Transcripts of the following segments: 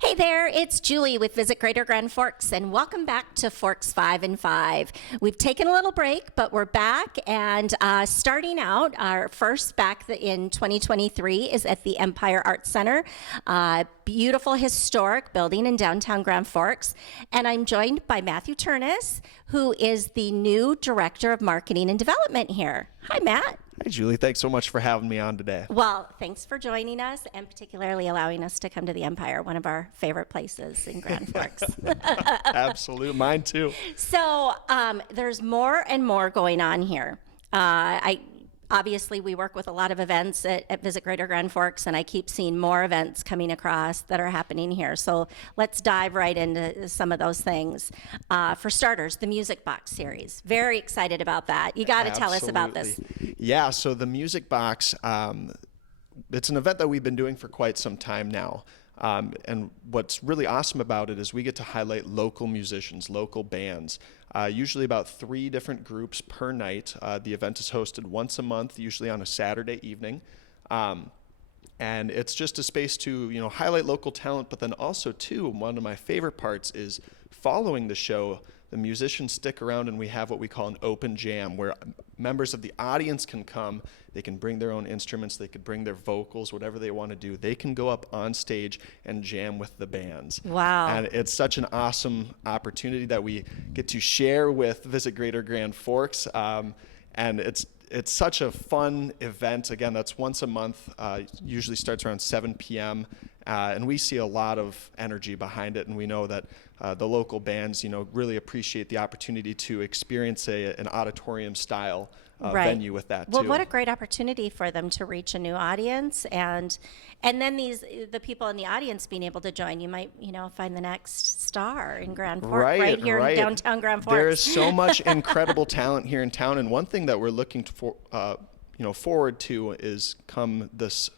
Hey there, it's Julie with Visit Greater Grand Forks, and welcome back to Forks 5 and 5. We've taken a little break, but we're back, and starting out, our first back in 2023 is at the Empire Arts Center, beautiful historic building in downtown Grand Forks, and I'm joined by Matthew Ternus, who is the new Director of Marketing and Development here. Hi, Matt. Hi, Julie. Thanks so much for having me on today. Well, thanks for joining us and particularly allowing us to come to the Empire, one of our favorite places in Grand Forks. Absolutely. Mine too. So there's more and more going on here. Obviously, we work with a lot of events at Visit Greater Grand Forks, and I keep seeing more events coming across that are happening here. So let's dive right into some of those things. For starters, the Music Box series. Very excited about that. You got to tell us about this. Yeah, so the Music Box, it's an event that we've been doing for quite some time now. And what's really awesome about it is we get to highlight local musicians, local bands, usually about 3 different groups per night. The event is hosted once a month, usually on a Saturday evening. And it's just a space to, highlight local talent, but then also, too, one of my favorite parts is following the show, the musicians stick around and we have what we call an open jam where members of the audience can come, they can bring their own instruments, they could bring their vocals, whatever they want to do. They can go up on stage and jam with the bands. Wow. And it's such an awesome opportunity that we get to share with Visit Greater Grand Forks. And it's such a fun event. Again, that's once a month, usually starts around 7 p.m. And we see a lot of energy behind it, and we know that the local bands, really appreciate the opportunity to experience an auditorium-style venue with that, well, too. what a great opportunity for them to reach a new audience, and then the people in the audience being able to join. You might, find the next star in Grand Forks, right here in downtown Grand Forks. There is so much incredible talent here in town, and one thing that we're looking forward to is come this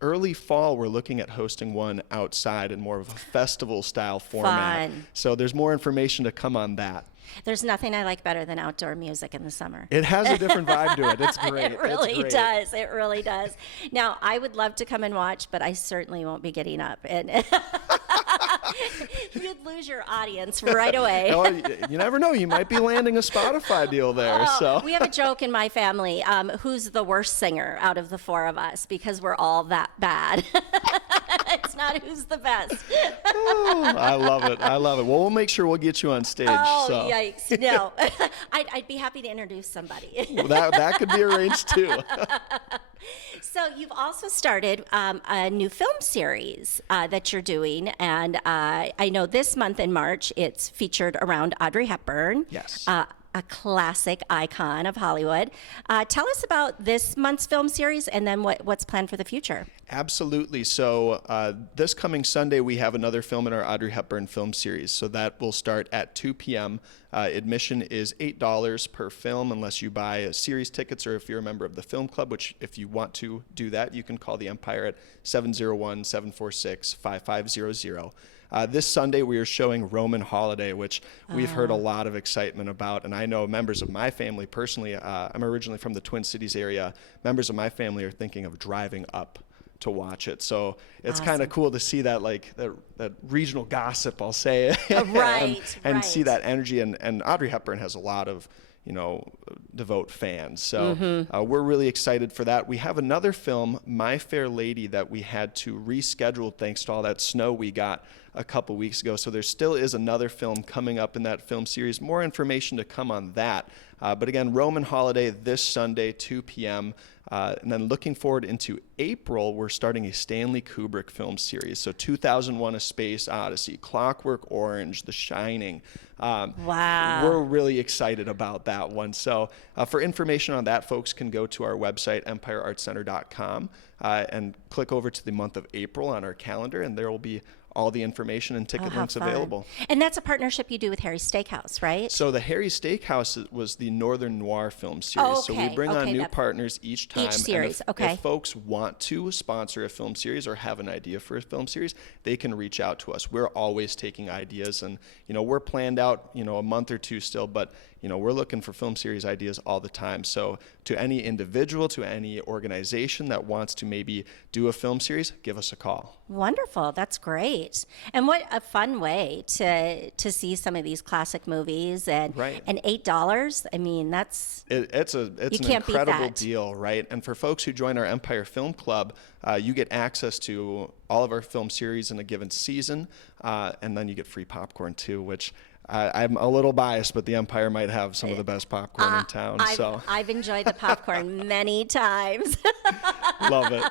early fall, we're looking at hosting one outside in more of a festival-style format. Fun. So there's more information to come on that. There's nothing I like better than outdoor music in the summer. It has a different vibe to it. It's great. It really does. It really does. Now, I would love to come and watch, but I certainly won't be getting up. And you'd lose your audience right away. You never know. You might be landing a Spotify deal there. So we have a joke in my family. Who's the worst singer out of the 4 of us? Because we're all that bad. It's not who's the best. Oh, I love it. Well, we'll make sure we'll get you on stage. Oh, so. Yikes. No. I'd be happy to introduce somebody. Well, that could be arranged, too. So you've also started a new film series that you're doing, and I know this month in March it's featured around Audrey Hepburn. Yes. A classic icon of Hollywood. Tell us about this month's film series and then what's planned for the future. Absolutely. So this coming Sunday, we have another film in our Audrey Hepburn film series. So that will start at 2 p.m. Admission is $8 per film unless you buy series tickets or if you're a member of the film club, which if you want to do that, you can call the Empire at 701-746-5500. This Sunday, we are showing Roman Holiday, which we've heard a lot of excitement about. And I know members of my family, personally, I'm originally from the Twin Cities area. Members of my family are thinking of driving up to watch it. So it's kind of cool to see that, that regional gossip, I'll say, and see that energy. And Audrey Hepburn has a lot of, devout fans. So we're really excited for that. We have another film, My Fair Lady, that we had to reschedule thanks to all that snow we got a couple weeks ago. So there still is another film coming up in that film series. More information to come on that. But again, Roman Holiday this Sunday, 2 p.m. And then looking forward into April, we're starting a Stanley Kubrick film series. So 2001: A Space Odyssey, Clockwork Orange, The Shining. Wow. We're really excited about that one. So for information on that, folks can go to our website, empireartscenter.com, and click over to the month of April on our calendar, and there will be all the information and ticket links available. And that's a partnership you do with Harry's Steakhouse, right? So the Harry's Steakhouse was the Northern Noir film series. So we bring on new partners each time. Each series, and if folks want to sponsor a film series or have an idea for a film series, they can reach out to us. We're always taking ideas, and we're planned out, a month or two still, but we're looking for film series ideas all the time. So to any individual, to any organization that wants to maybe do a film series, give us a call. Wonderful. That's great. And what a fun way to see some of these classic movies and $8. I mean, it's an incredible deal, right? And for folks who join our Empire Film Club, you get access to all of our film series in a given season, and then you get free popcorn too, which I'm a little biased, but the Empire might have some of the best popcorn in town. I've enjoyed the popcorn many times. Love it.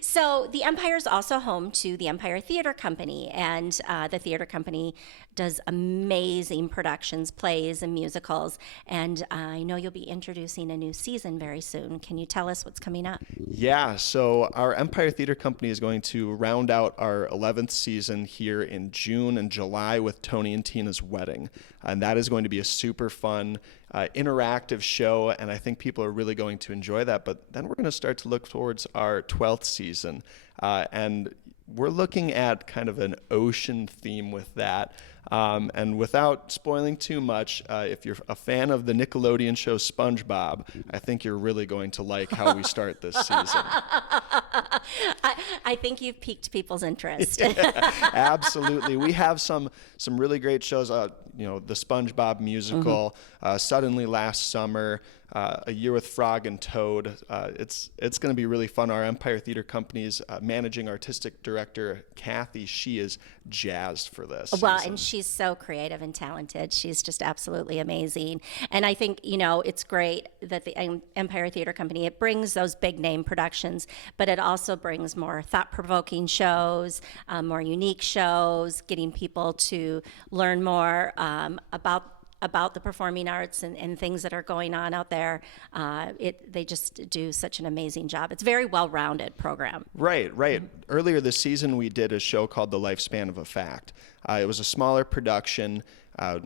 So the Empire is also home to the Empire Theater Company, and the theater company does amazing productions, plays, and musicals. And I know you'll be introducing a new season very soon. Can you tell us what's coming up? Yeah, so our Empire Theater Company is going to round out our 11th season here in June and July with Tony and Tina's Wedding. And that is going to be a super fun, interactive show, and I think people are really going to enjoy that. But then we're going to start to look towards our 12th season, and we're looking at kind of an ocean theme with that. And without spoiling too much, if you're a fan of the Nickelodeon show SpongeBob, I think you're really going to like how we start this season. I think you've piqued people's interest. Absolutely. We have some really great shows, the SpongeBob musical, Suddenly Last Summer, A Year with Frog and Toad. It's going to be really fun. Our Empire Theater Company's managing artistic director, Kathy, she is jazzed for this Well, season. And she's so creative and talented. She's just absolutely amazing. And I think, it's great that the Empire Theater Company, it brings those big name productions, but it also brings more thought-provoking shows, more unique shows, getting people to learn more about the performing arts and things that are going on out there. They just do such an amazing job. It's a very well-rounded program. Right. Earlier this season, we did a show called The Lifespan of a Fact. It was a smaller production.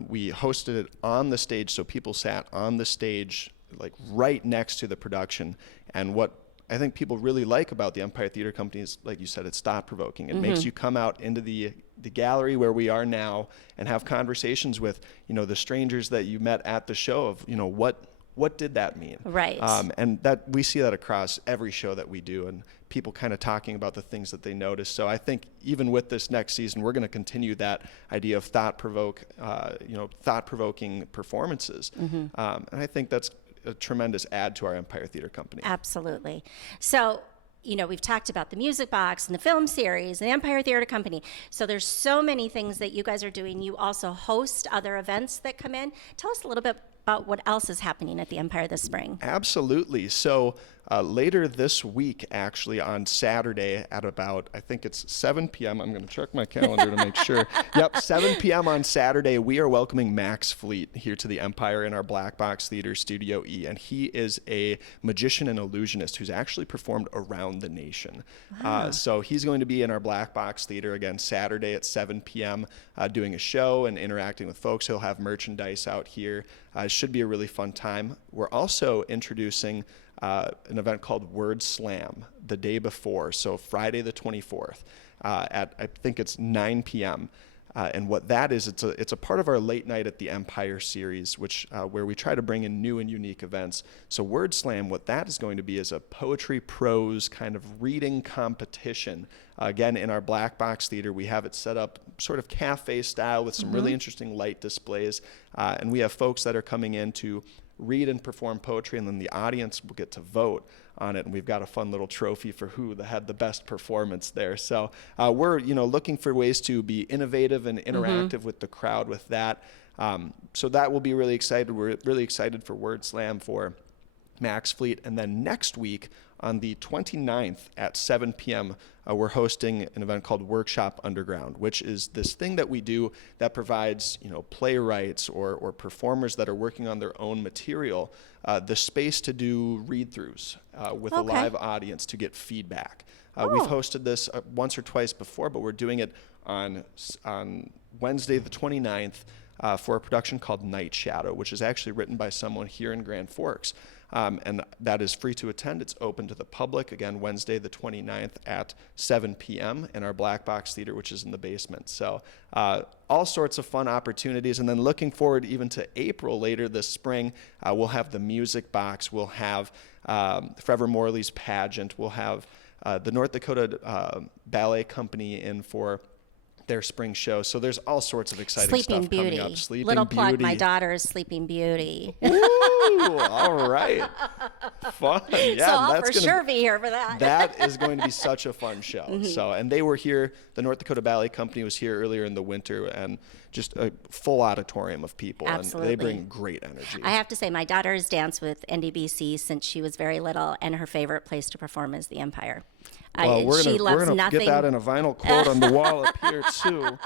We hosted it on the stage, so people sat on the stage, like right next to the production. And what I think people really like about the Empire Theater Company is, like you said, it's thought-provoking. It makes you come out into the gallery where we are now and have conversations with, the strangers that you met at the show of, what did that mean? Right. And that we see that across every show that we do, and people kind of talking about the things that they notice. So I think even with this next season, we're going to continue that idea of thought-provoking performances. And I think that's a tremendous add to our Empire Theater Company. Absolutely. So, we've talked about the music box and the film series and the Empire Theater Company. So there's so many things that you guys are doing. You also host other events that come in. Tell us a little bit about what else is happening at the Empire this spring. Absolutely. So later this week, actually, on Saturday at about, I think it's 7 p.m. I'm going to check my calendar to make sure. Yep, 7 p.m. on Saturday, we are welcoming Max Fleet here to the Empire in our Black Box Theater Studio E. And he is a magician and illusionist who's actually performed around the nation. Wow. So he's going to be in our Black Box Theater again Saturday at 7 p.m. Doing a show and interacting with folks. He'll have merchandise out here. It should be a really fun time. We're also introducing an event called Word Slam the day before, so Friday the 24th at, I think it's 9 p.m. And what that is, it's a part of our Late Night at the Empire series, which where we try to bring in new and unique events. So Word Slam, what that is going to be is a poetry prose kind of reading competition. Again, in our Black Box Theater, we have it set up sort of cafe style with some really interesting light displays. And we have folks that are coming in to read and perform poetry, and then the audience will get to vote on it, and we've got a fun little trophy for who had the best performance there. So we're looking for ways to be innovative and interactive with the crowd with that. So that will be really excited. We're really excited for Word Slam for Max Fleet. And then next week on the 29th at 7 p.m., we're hosting an event called Workshop Underground, which is this thing that we do that provides, playwrights or performers that are working on their own material, the space to do read-throughs with a live audience to get feedback. We've hosted this once or twice before, but we're doing it on Wednesday the 29th for a production called Night Shadow, which is actually written by someone here in Grand Forks. and that is free to attend. It's open to the public, again, Wednesday the 29th at 7 p.m. in our Black Box Theater, which is in the basement. So all sorts of fun opportunities. And then looking forward even to April later this spring, we'll have the music box. We'll have Forever Morley's pageant. We'll have the North Dakota Ballet Company in for their spring show. So there's all sorts of exciting stuff coming up. Sleeping Little Beauty. plug, my daughter is Sleeping Beauty. Ooh, all right. Fun. Yeah, So I'll that's for gonna sure be here for that. That is going to be such a fun show. So, and they were here, the North Dakota Ballet Company was here earlier in the winter, and just a full auditorium of people. Absolutely. And they bring great energy. I have to say, my daughter has danced with NDBC since she was very little, and her favorite place to perform is the Empire. Well, we're She loves gonna nothing. get that in a vinyl quote on the wall up here too.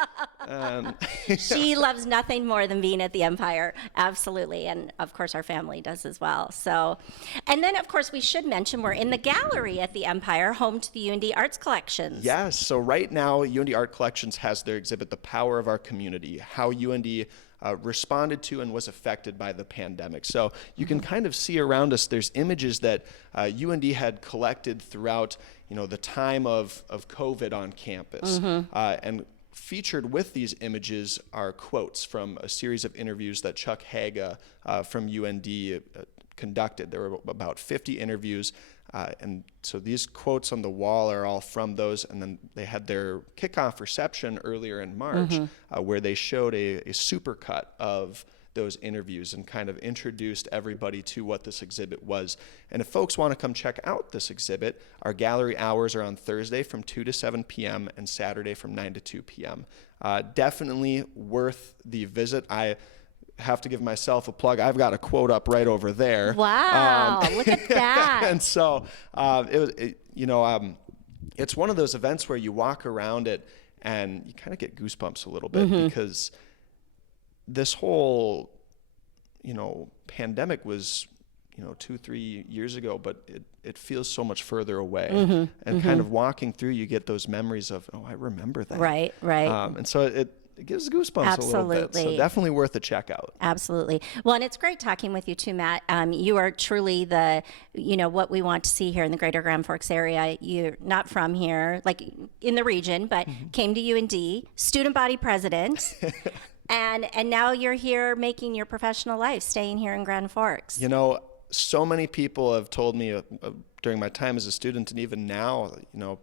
And She loves nothing more than being at the Empire, absolutely, and of course our family does as well. So, and then of course we should mention we're in the gallery at the Empire, home to the UND Arts Collections. yes, so right now UND Art Collections has their exhibit, The Power of Our Community, how UND responded to and was affected by the pandemic. So you can kind of see around us, there's images that UND had collected throughout, the time of COVID on campus. And featured with these images are quotes from a series of interviews that Chuck Haga from UND conducted. There were about 50 interviews. And so these quotes on the wall are all from those. And then they had their kickoff reception earlier in March where they showed a supercut of those interviews and kind of introduced everybody to what this exhibit was. And if folks want to come check out this exhibit, our gallery hours are on Thursday from 2 to 7 p.m. and Saturday from 9 to 2 p.m. Definitely worth the visit. I have to give myself a plug. I've got a quote up right over there. Wow, look at that. And so it's one of those events where you walk around it and you kind of get goosebumps a little bit because this whole, pandemic was, 2-3 years ago, but it feels so much further away. And kind of walking through, you get those memories of, I remember that. Right. And so it gives goosebumps a little bit. So definitely worth a check out. Absolutely. Well, and it's great talking with you too, Matt. You are truly the, what we want to see here in the greater Grand Forks area. You're not from here, like in the region, but came to UND, student body president. And now you're here making your professional life, staying here in Grand Forks. So many people have told me during my time as a student, and even now,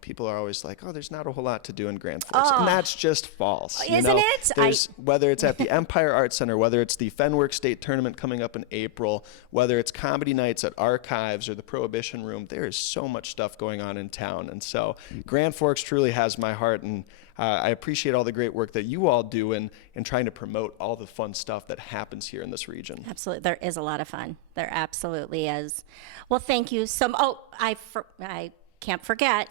people are always like, there's not a whole lot to do in Grand Forks. And that's just false. Isn't it? Whether it's at the Empire Arts Center, whether it's the Fenwick State Tournament coming up in April, whether it's comedy nights at Archives or the Prohibition Room, there is so much stuff going on in town. And so Grand Forks truly has my heart, and I appreciate all the great work that you all do in trying to promote all the fun stuff that happens here in this region. Absolutely. There is a lot of fun. There absolutely is. Well, thank you. I can't forget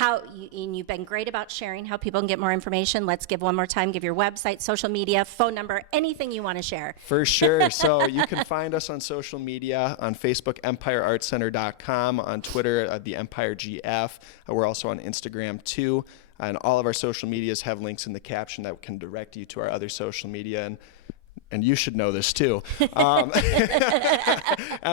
and you've been great about sharing how people can get more information. Let's give one more time. Give your website, social media, phone number, anything you want to share. For sure. So you can find us on social media, on Facebook, EmpireArtCenter.com, on Twitter, the Empire GF. We're also on Instagram too. And all of our social medias have links in the caption that can direct you to our other social media. And you should know this too. And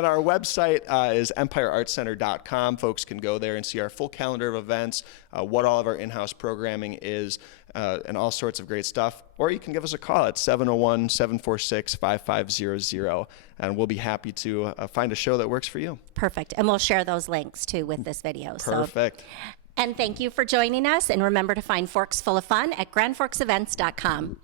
our website is EmpireArtCenter.com. Folks can go there and see our full calendar of events, what all of our in-house programming is, and all sorts of great stuff. Or you can give us a call at 701-746-5500, and we'll be happy to find a show that works for you. Perfect. And we'll share those links too with this video. Perfect. And thank you for joining us. And remember to find Forksful of Fun at grandforksevents.com.